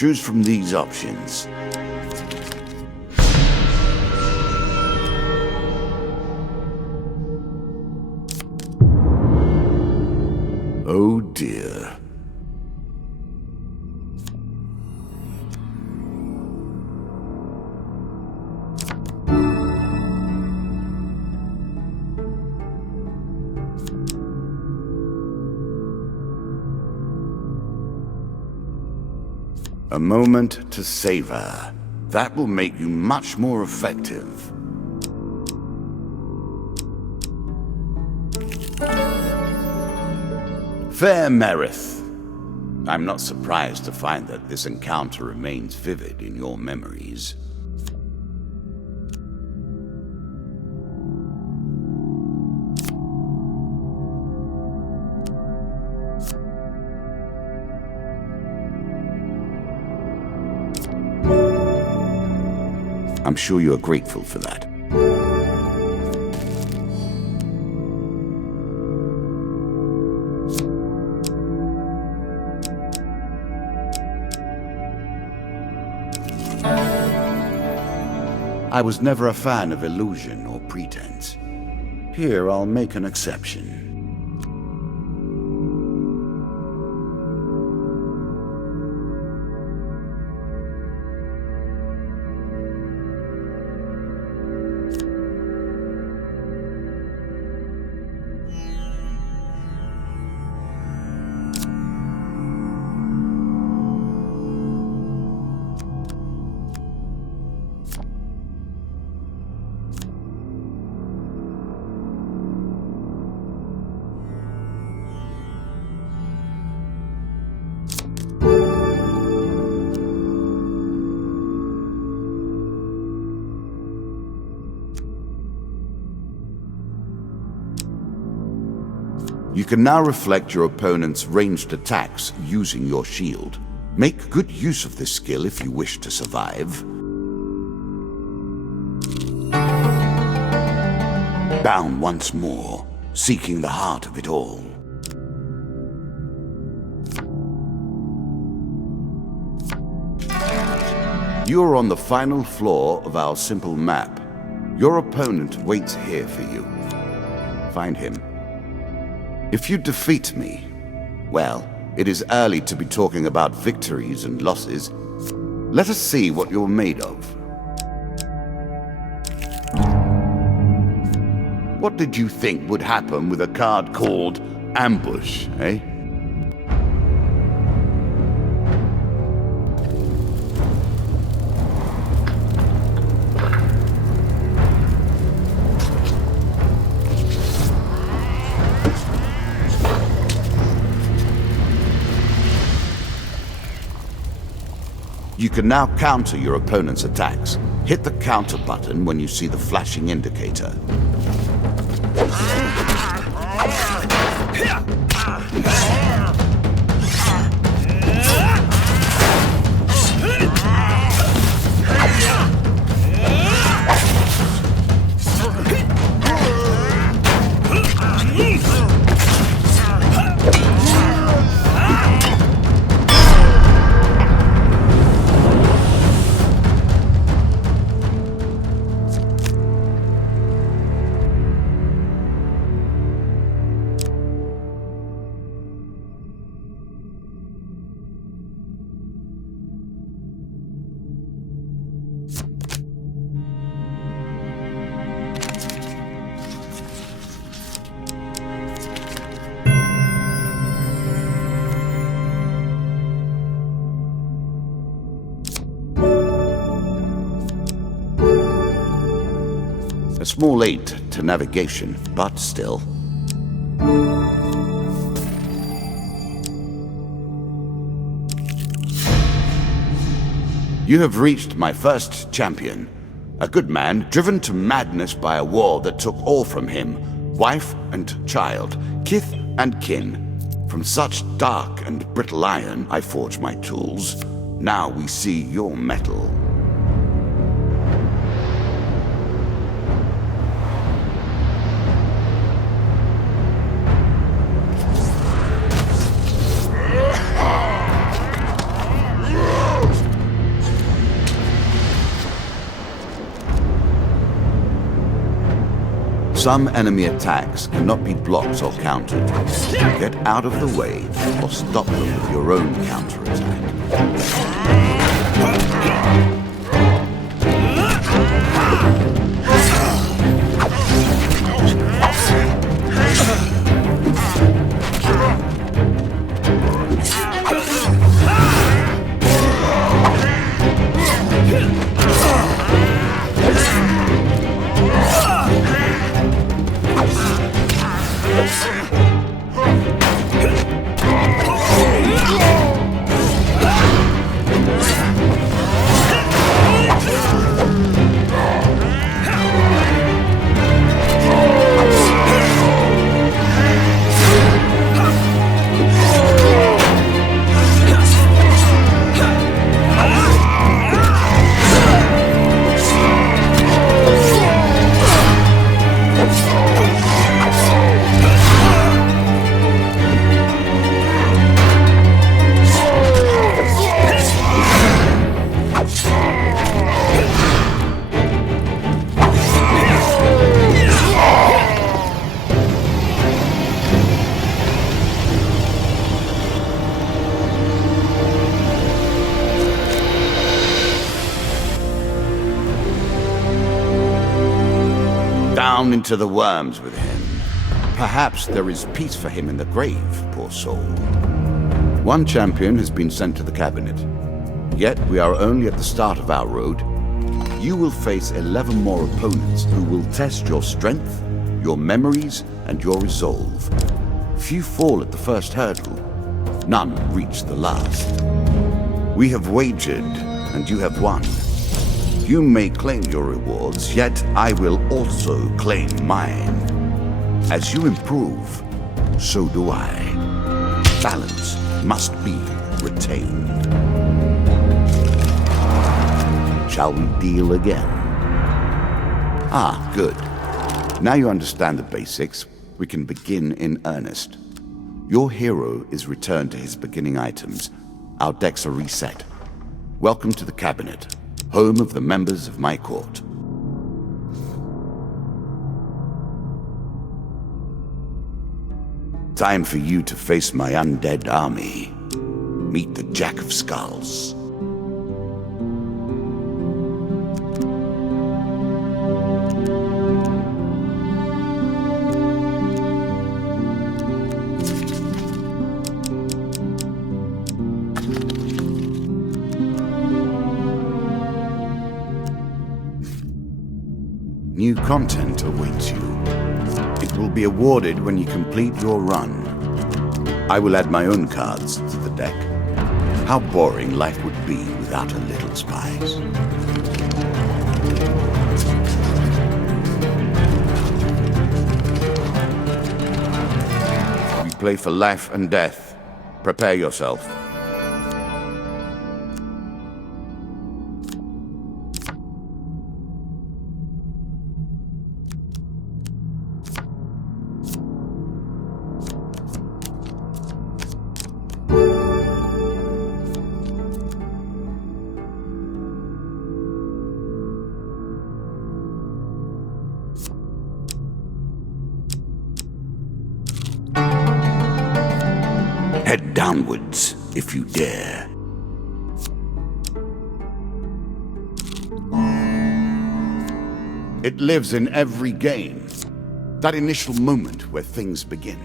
Choose from these options. Oh dear. A moment to savor. That will make you much more effective. Fair Merith, I'm not surprised to find that this encounter remains vivid in your memories. I'm sure you are grateful for that. I was never a fan of illusion or pretense. Here, I'll make an exception. You can now reflect your opponent's ranged attacks using your shield. Make good use of this skill if you wish to survive. Bound once more, seeking the heart of it all. You are on the final floor of our simple map. Your opponent waits here for you. Find him. If you defeat me, well, it is early to be talking about victories and losses. Let us see what you're made of. What did you think would happen with a card called Ambush, eh? You can now counter your opponent's attacks. Hit the counter button when you see the flashing indicator. A small aid to navigation, but still. You have reached my first champion. A good man, driven to madness by a war that took all from him. Wife and child, kith and kin. From such dark and brittle iron I forge my tools. Now we see your metal. Some enemy attacks cannot be blocked or countered. Get out of the way or stop them with your own counterattack. Down into the worms with him. Perhaps there is peace for him in the grave, poor soul. One champion has been sent to the cabinet. Yet we are only at the start of our road. You will face 11 more opponents who will test your strength, your memories, and your resolve. Few fall at the first hurdle. None reach the last. We have wagered, and you have won. You may claim your rewards, yet I will also claim mine. As you improve, so do I. Balance must be retained. Shall we deal again? Ah, good. Now you understand the basics, we can begin in earnest. Your hero is returned to his beginning items. Our decks are reset. Welcome to the cabinet, home of the members of my court. Time for you to face my undead army. Meet the Jack of Skulls. New content awaits you. It will be awarded when you complete your run. I will add my own cards to the deck. How boring life would be without a little spice. We play for life and death. Prepare yourself. Head downwards, if you dare. It lives in every game. That initial moment where things begin.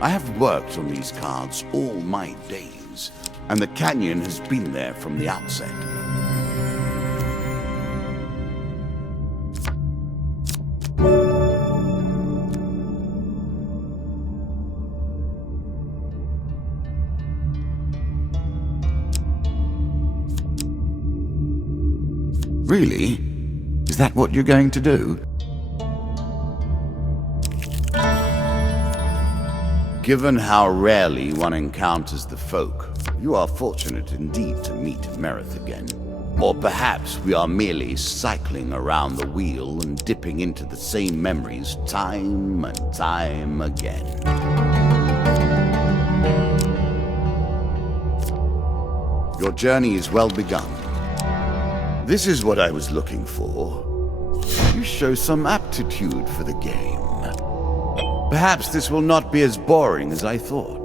I have worked on these cards all my days, and the canyon has been there from the outset. Really? Is that what you're going to do? Given how rarely one encounters the folk, you are fortunate indeed to meet Merith again. Or perhaps we are merely cycling around the wheel and dipping into the same memories time and time again. Your journey is well begun. This is what I was looking for. You you show some aptitude for the game. Perhaps this will not be as boring as I thought.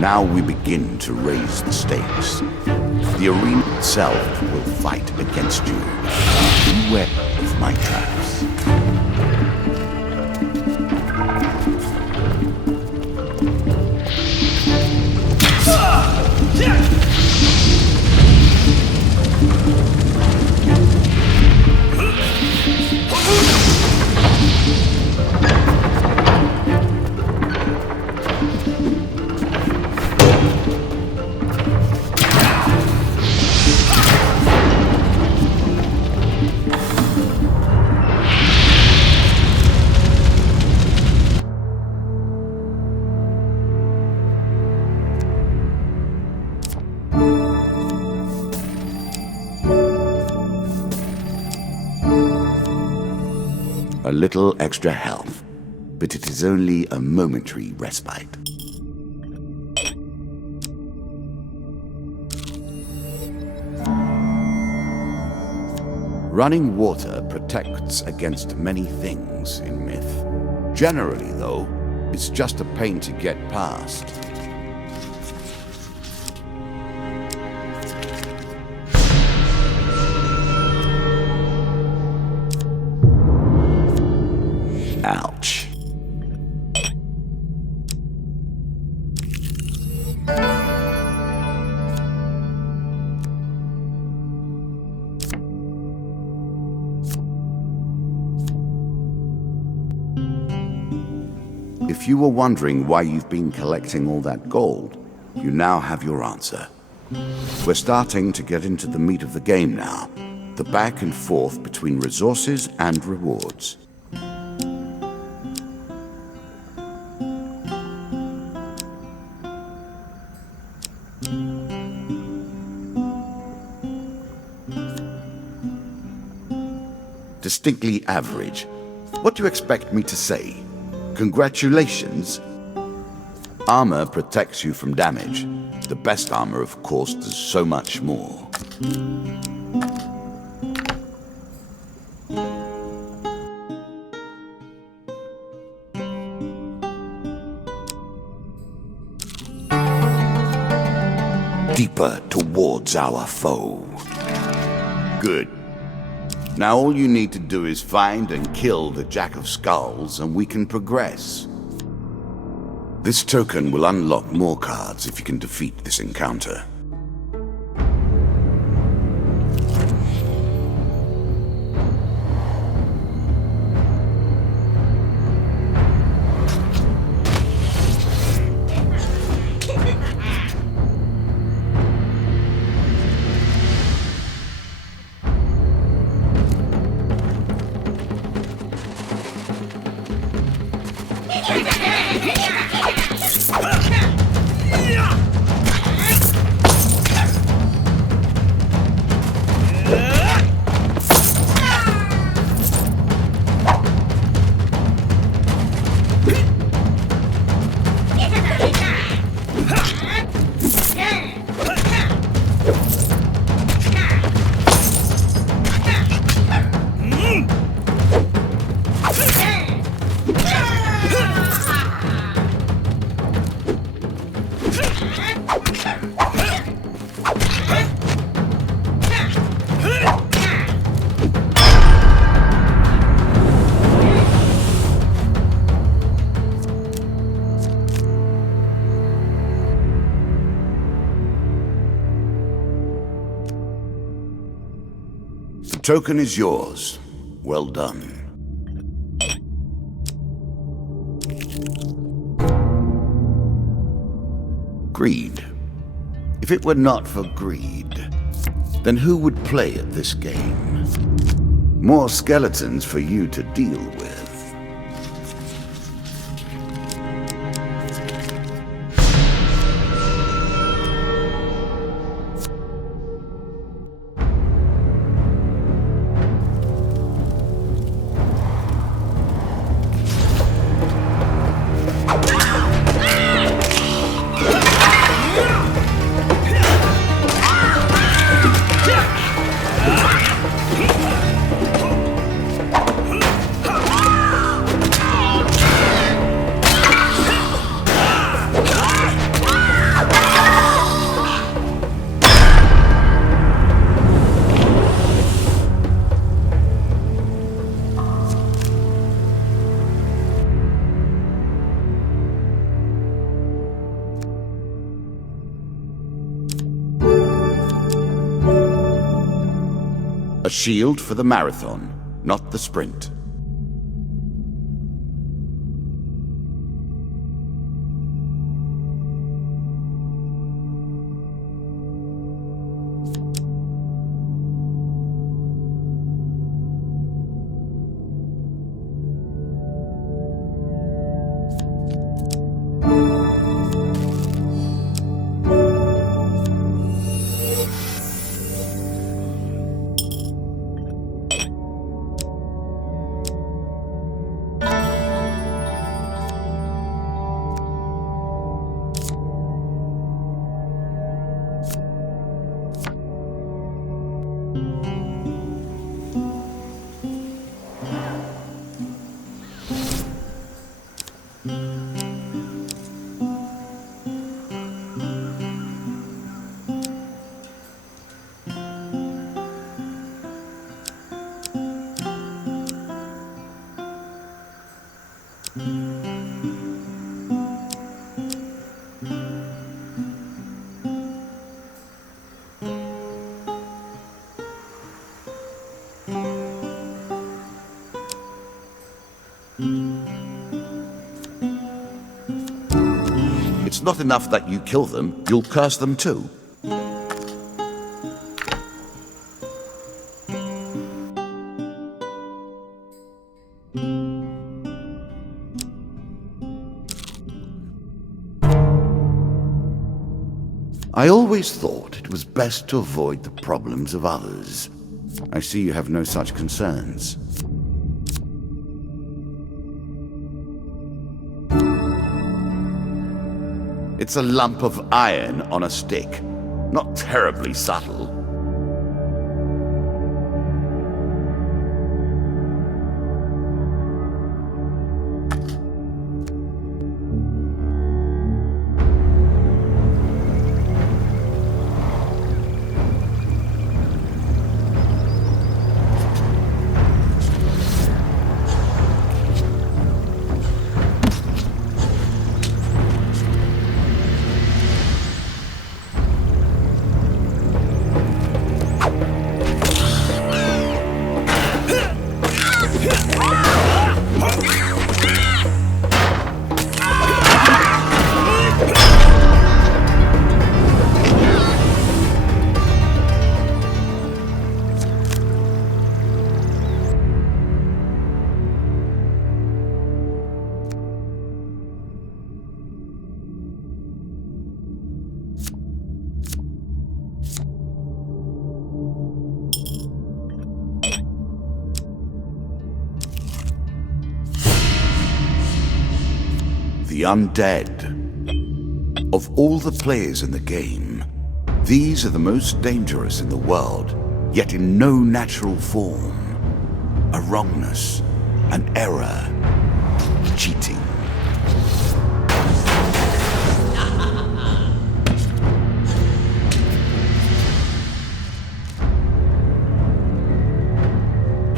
Now we begin to raise the stakes. The arena itself will fight against you. Beware of my traps. A little extra health, but it is only a momentary respite. Running water protects against many things in myth. Generally, though, it's just a pain to get past. Ouch. If you were wondering why you've been collecting all that gold, you now have your answer. We're starting to get into the meat of the game now, the back and forth between resources and rewards. Distinctly average. What do you expect me to say? Congratulations? Armor protects you from damage. The best armor, of course, does so much more. Deeper towards our foe. Good. Now all you need to do is find and kill the Jack of Skulls, and we can progress. This token will unlock more cards if you can defeat this encounter. The token is yours. Well done. Greed. If it were not for greed, then who would play at this game? More skeletons for you to deal with. A shield for the marathon, not the sprint. It's not enough that you kill them, you'll curse them too. I always thought it was best to avoid the problems of others. I see you have no such concerns. It's a lump of iron on a stick. Not terribly subtle. The undead. Of all the players in the game, these are the most dangerous in the world, yet in no natural form. A wrongness, an error, cheating.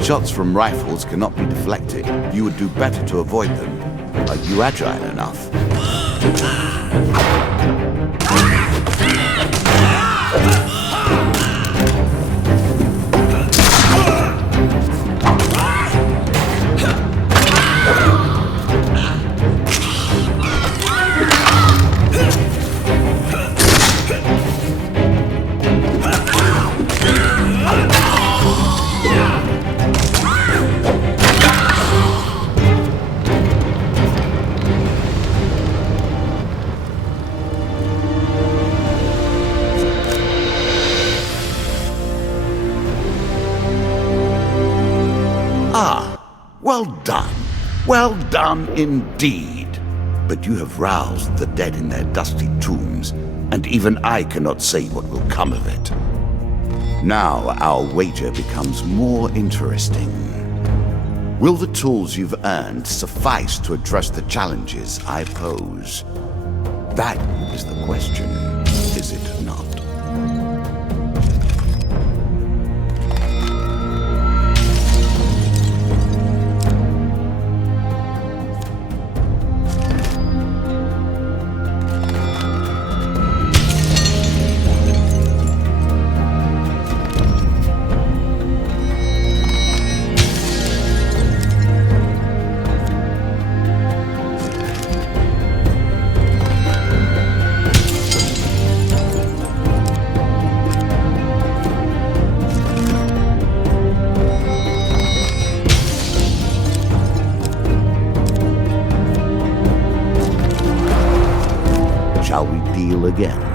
Shots from rifles cannot be deflected. You would do better to avoid them. Are you agile enough? Well done. Well done indeed. But you have roused the dead in their dusty tombs, and even I cannot say what will come of it. Now our wager becomes more interesting. Will the tools you've earned suffice to address the challenges I pose? That is the question, is it not? shall we deal again?